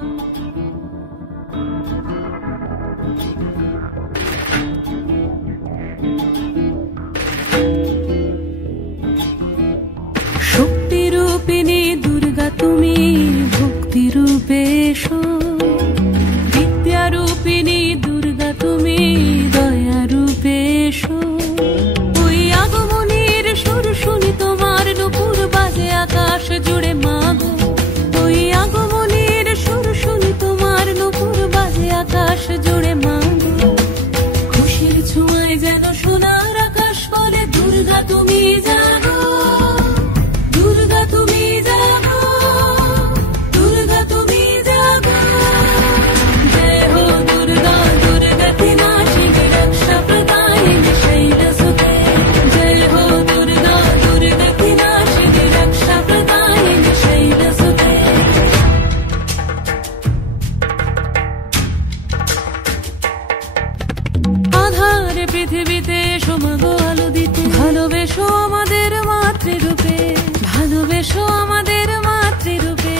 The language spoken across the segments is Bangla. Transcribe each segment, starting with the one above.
শক্তি রূপিণী দুর্গা তুমি ভক্তি রূপে এসো, বিদ্যা রূপিণী দুর্গা তুমি দয়া রূপে এসো। ওই আগমনীর সুর শুনি তোমার নুপুর বাজে আকাশ জুড়ে মাগো, ওই আগমনীর সুর শুনি তোমার নুপুর বাজে আকাশ জুড়ে মাগো। খুশির ছোঁয়ায় যেন সোনার আকাশ বলে দুর্গা তুমি জাগো, দুর্গা তুমি জাগো, দুর্গা তুমি জাগো। জয় হো দুর্গা দুর্গতি নাশিনী রক্ষা প্রদায়িনী শৈলসুতে, জয় হো দুর্গা দুর্গতি নাশিনী রক্ষা প্রদায়িনী শৈলসুতে। আধারে পৃথিবীতে এসো মাগো আলো দিতে, ভালোবেসো আমাদের মাতৃরূপে, ভালোবেসো আমাদের মাতৃরূপে।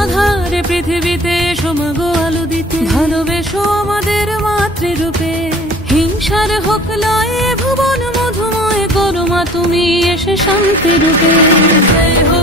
আধারে পৃথিবীতে এসো মাগো আলো দিতে, ভালোবেসো আমাদের মাতৃরূপে। হিংসার হোক লয়ে ভুবন মধুময় করো মা তুমি এসে শান্তি রূপে। জয় হো